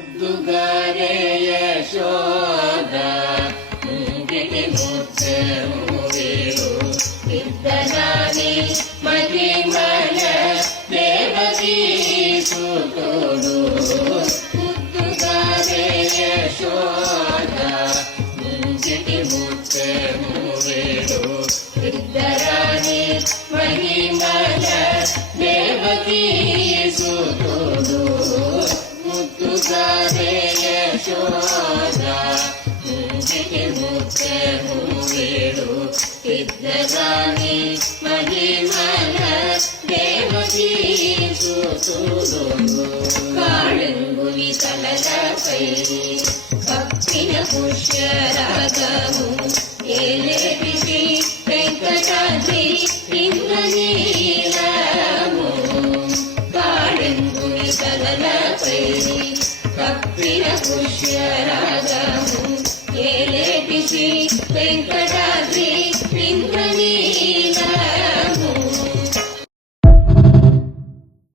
ಮುದ್ದುಗಾರೆ ಯಶೋದ ಮುಂಗಿಟಿ ಮುಚ್ಚರು ವೀರು ಇದ್ದನಾನಿ ಮಹಿಮಲ ದೇವಕೀ ಸುತೋಡು ಮುದ್ದುಗಾರೆ ಯಶೋದ ಮುಂಗಿಟಿ ಮುಚ್ಚರು ವೀರು ಇದ್ದರಾನಿ ಮಹಿಮಲ ದೇವಕೀ ಸುತೋಡು ಮುದ್ದುಗಾರೆ ಯಶೋದ ಮುಂಗಿಟಿ ಮುಚ್ಚರು ವೀರು ಇದ್ದರಾನಿ ಮಹಿಮಲ ದೇವಕೀ ಸುತೋಡು ಕಾಳಂಗುಲಿ ತಲದಪೈ ಕಪ್ಪಿನ ಪುಷ್ಯರಾಗವು ಏಲೇಪಿಸಿ ವೆಂಕಟಾದ್ರಿ ಇಂದ್ರನೀಲಮು ಕಾಳಂಗುಲಿ ತಲದಪೈ ಕಪ್ಪಿನ ಪುಷ್ಯರಾಗವು